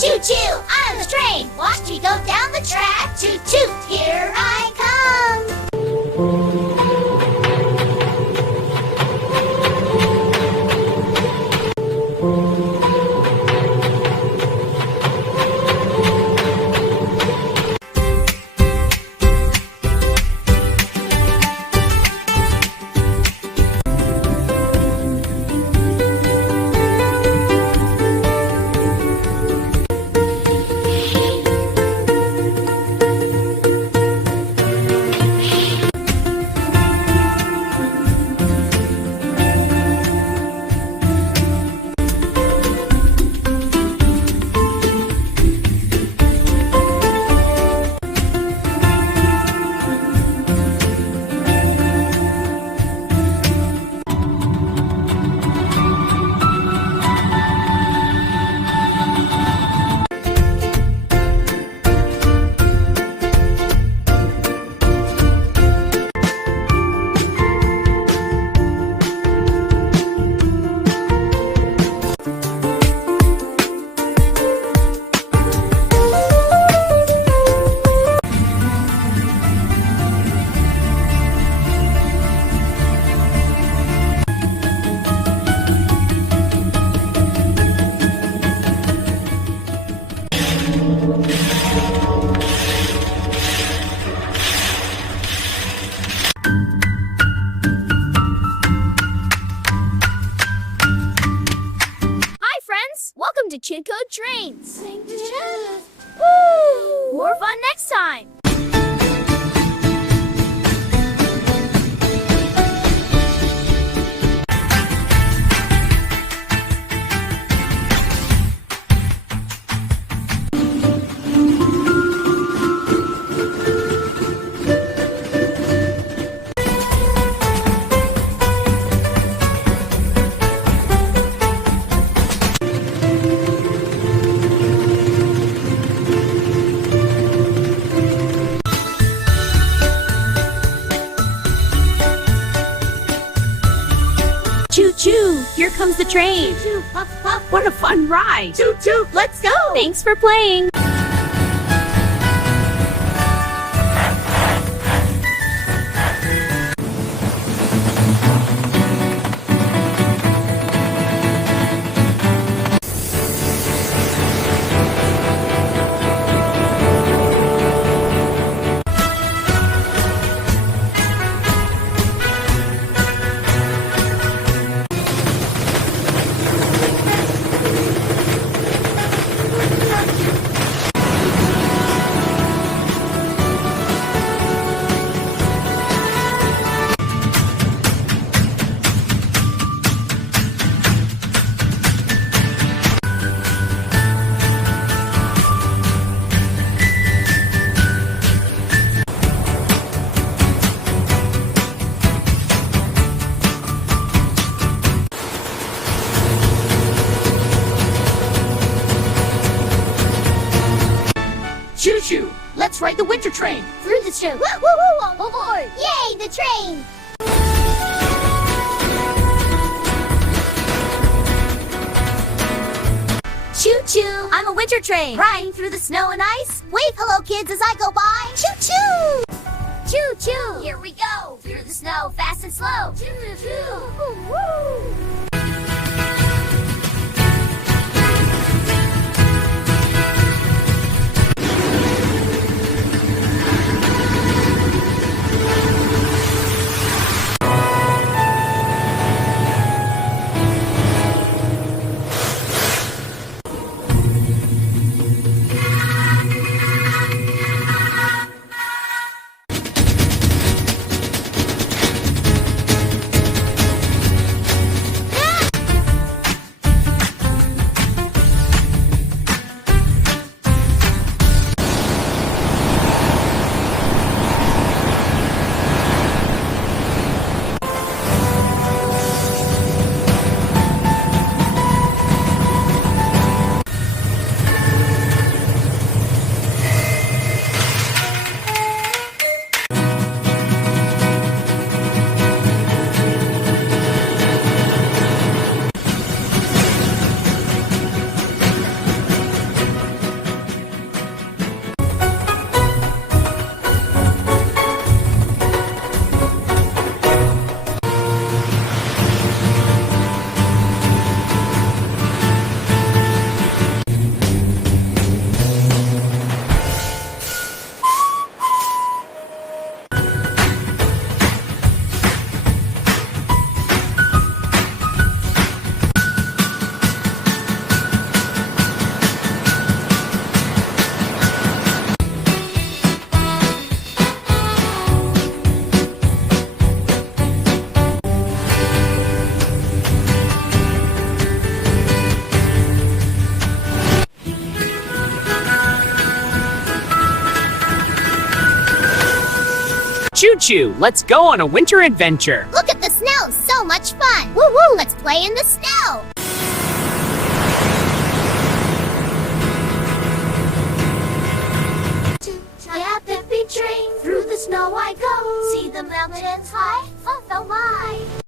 Choo choo, on the train. Watch me go down the track. Toot toot, here I come. Welcome to KidCode Trains. Woo! More fun next time. Choo choo, here comes the train. Choo choo, puff puff, what a fun ride. Choo choo, let's go. Thanks for playing. Choo choo, let's ride the winter train. Through the snow. Woo woo woo, on board. Yay, the train. Choo choo, I'm a winter train. Riding through the snow and ice. Wave hello kids as I go by. Choo choo. Choo choo, here we go. Through the snow, fast and slow. Choo choo. Woo woo. Choo, let's go on a winter adventure. Look at the snow, so much fun. Woo woo, let's play in the snow. I have the big train, through the snow I go. See the mountains high, oh my.